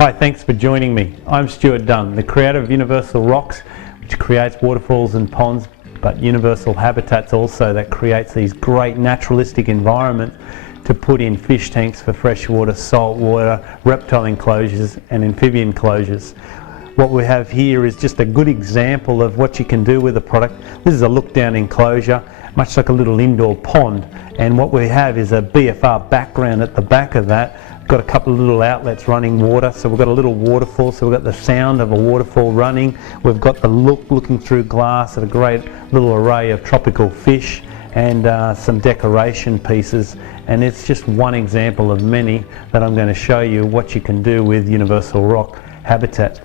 Hi, thanks for joining me. I'm Stuart Dunn, the creator of Universal Rocks, which creates waterfalls and ponds, but universal habitats also that creates these great naturalistic environments to put in fish tanks for freshwater, saltwater, reptile enclosures and amphibian enclosures. What we have here is just a good example of what you can do with the product. This is a look-down enclosure, much like a little indoor pond, and what we have is a BFR background at the back of that. Got a couple of little outlets running water, so we've got a little waterfall, so we've got the sound of a waterfall running. We've got the looking through glass at a great little array of tropical fish and some decoration pieces, and it's just one example of many that I'm going to show you what you can do with Universal Rock habitat.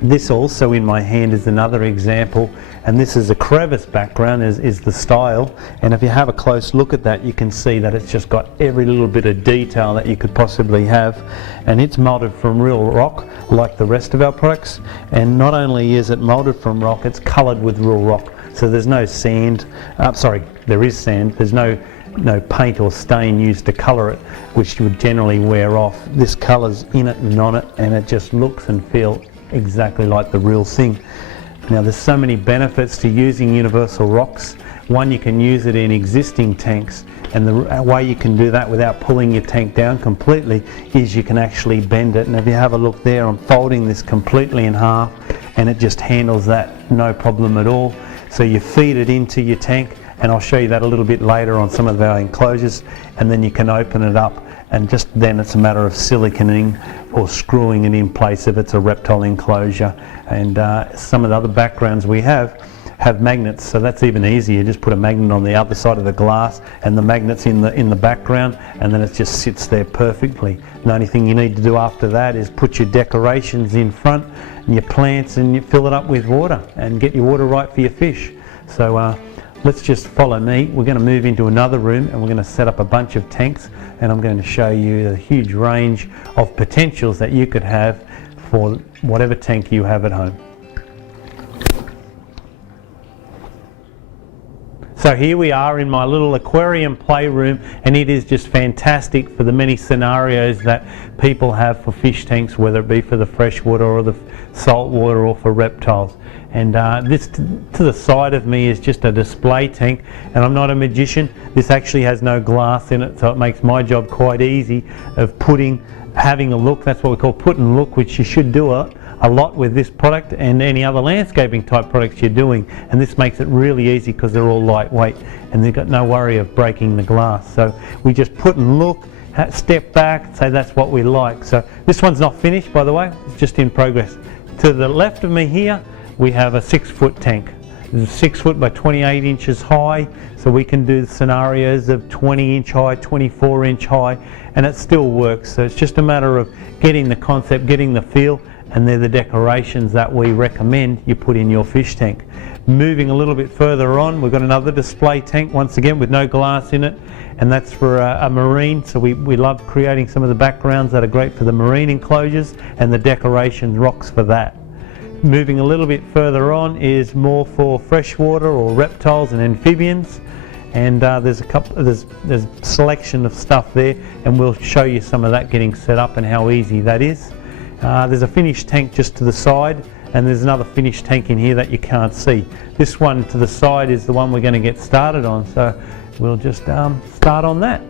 This also in my hand is another example, and this is a crevice background is the style, and if you have a close look at that you can see that it's just got every little bit of detail that you could possibly have, and it's molded from real rock like the rest of our products. And not only is it molded from rock, it's coloured with real rock, so there's no sand, there is sand, there's no paint or stain used to colour it, which would generally wear off. This colour's in it and on it, and it just looks and feels exactly like the real thing. Now there's so many benefits to using Universal Rocks. One, you can use it in existing tanks, and the way you can do that without pulling your tank down completely is you can actually bend it. And if you have a look there, I'm folding this completely in half and it just handles that no problem at all. So you feed it into your tank, and I'll show you that a little bit later on some of our enclosures, and then you can open it up, and just then it's a matter of siliconing or screwing it in place if it's a reptile enclosure. And some of the other backgrounds we have magnets, so that's even easier. Just put a magnet on the other side of the glass and the magnet's in the background, and then it just sits there perfectly. The only thing you need to do after that is put your decorations in front and your plants, and you fill it up with water and get your water right for your fish. So let's just follow me. We're going to move into another room and we're going to set up a bunch of tanks, and I'm going to show you the huge range of potentials that you could have for whatever tank you have at home. So here we are in my little aquarium playroom, and it is just fantastic for the many scenarios that people have for fish tanks, whether it be for the freshwater or the saltwater or for reptiles. And this to the side of me is just a display tank, and I'm not a magician. This actually has no glass in it, so it makes my job quite easy of having a look. That's what we call put and look, which you should do a lot with this product and any other landscaping type products you're doing. And this makes it really easy because they're all lightweight and they've got no worry of breaking the glass. So we just put and look, step back, say that's what we like. So this one's not finished, by the way, it's just in progress. To the left of me here we have a 6-foot tank. It's 6 foot by 28 inches high, so we can do scenarios of 20-inch high, 24-inch high, and it still works. So it's just a matter of getting the concept, getting the feel, and they're the decorations that we recommend you put in your fish tank. Moving a little bit further on, we've got another display tank, once again with no glass in it, and that's for a marine. So we love creating some of the backgrounds that are great for the marine enclosures, and the decoration rocks for that. Moving a little bit further on is more for freshwater or reptiles and amphibians, and there's a selection of stuff there, and we'll show you some of that getting set up and how easy that is. There's a finished tank just to the side, and there's another finished tank in here that you can't see. This one to the side is the one we're going to get started on, so we'll just start on that.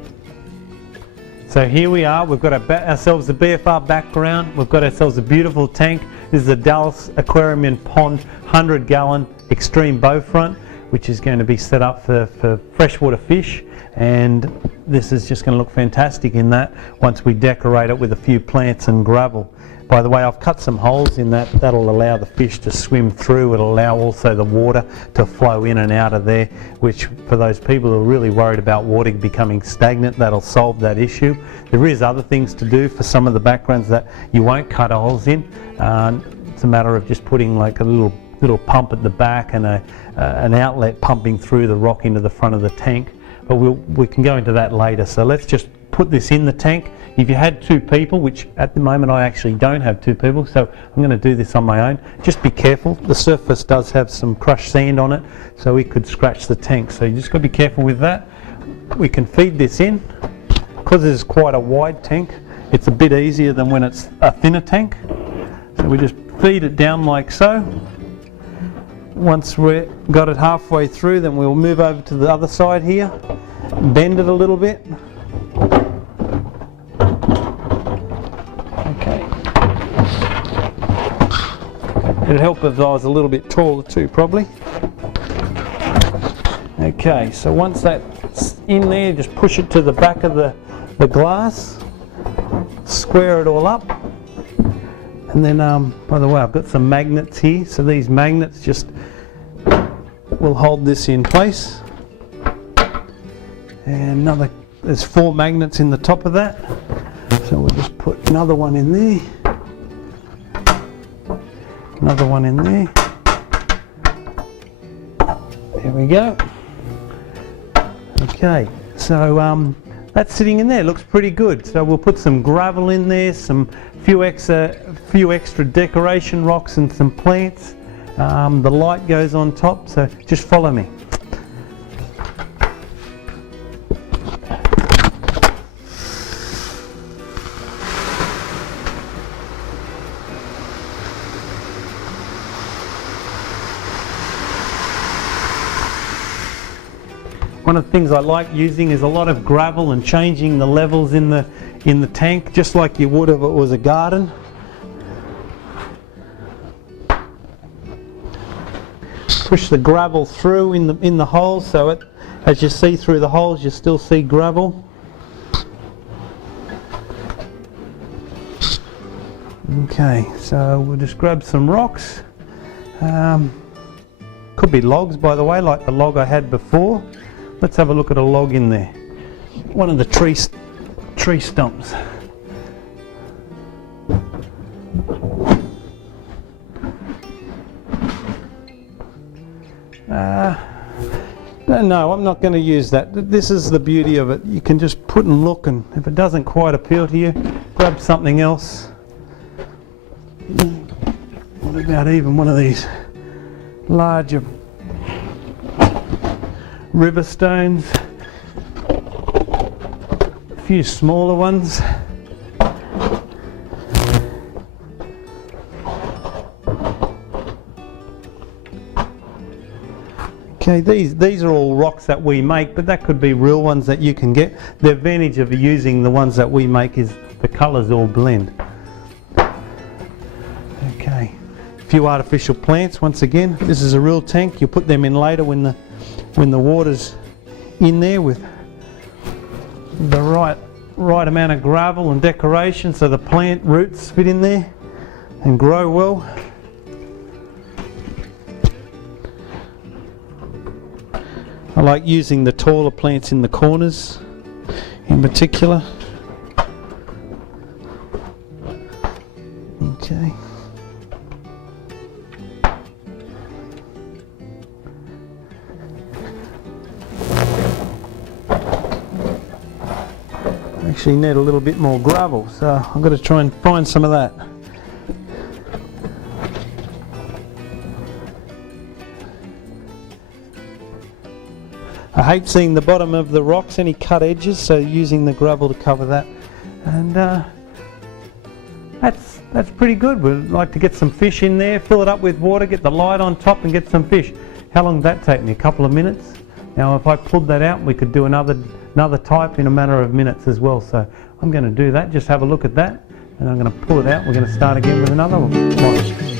So here we are, we've got ourselves a BFR background, we've got ourselves a beautiful tank. This is the Dallas Aquarium and Pond 100-gallon extreme bow front, which is going to be set up for freshwater fish, and this is just going to look fantastic in that once we decorate it with a few plants and gravel. By the way, I've cut some holes in that. That'll allow the fish to swim through. It'll allow also the water to flow in and out of there, which for those people who are really worried about water becoming stagnant, that'll solve that issue. There is other things to do for some of the backgrounds that you won't cut holes in. It's a matter of just putting like a little pump at the back and an outlet pumping through the rock into the front of the tank. But we can go into that later. So let's just put this in the tank. If you had 2 people, which at the moment I actually don't have 2 people, so I'm going to do this on my own. Just be careful. The surface does have some crushed sand on it, so we could scratch the tank. So you just got to be careful with that. We can feed this in. Because it's quite a wide tank, it's a bit easier than when it's a thinner tank. So we just feed it down like so. Once we've got it halfway through, then we'll move over to the other side here, bend it a little bit. Okay. It'd help if I was a little bit taller too, probably. Okay, so once that's in there, just push it to the back of the glass, square it all up, and then by the way, I've got some magnets here, so these magnets just will hold this in place. And there's 4 magnets in the top of that, so we'll just put another one in there, another one in there. There we go. Okay, so that's sitting in there, looks pretty good. So we'll put some gravel in there, some few extra decoration rocks and some plants. The light goes on top, so just follow me. One of the things I like using is a lot of gravel and changing the levels in the tank, just like you would if it was a garden. Push the gravel through in the holes, so as you see through the holes, you still see gravel. Okay, so we'll just grab some rocks. Could be logs, by the way, like the log I had before. Let's have a look at a log in there. One of the tree stumps. No, I'm not going to use that. This is the beauty of it. You can just put and look, and if it doesn't quite appeal to you, grab something else. What about even one of these larger river stones? A few smaller ones. Okay, these are all rocks that we make, but that could be real ones that you can get. The advantage of using the ones that we make is the colours all blend. Okay, a few artificial plants. Once again, this is a real tank. You put them in later when the water's in there with the right amount of gravel and decoration, so the plant roots fit in there and grow well. I like using the taller plants in the corners in particular. Okay. Actually need a little bit more gravel, so I've got to try and find some of that. I hate seeing the bottom of the rocks, any cut edges, so using the gravel to cover that. And that's pretty good. We'd like to get some fish in there, fill it up with water, get the light on top and get some fish. How long did that take me? A couple of minutes? Now if I pulled that out, we could do another type in a matter of minutes as well. So I'm going to do that, just have a look at that, and I'm going to pull it out. We're going to start again with another one.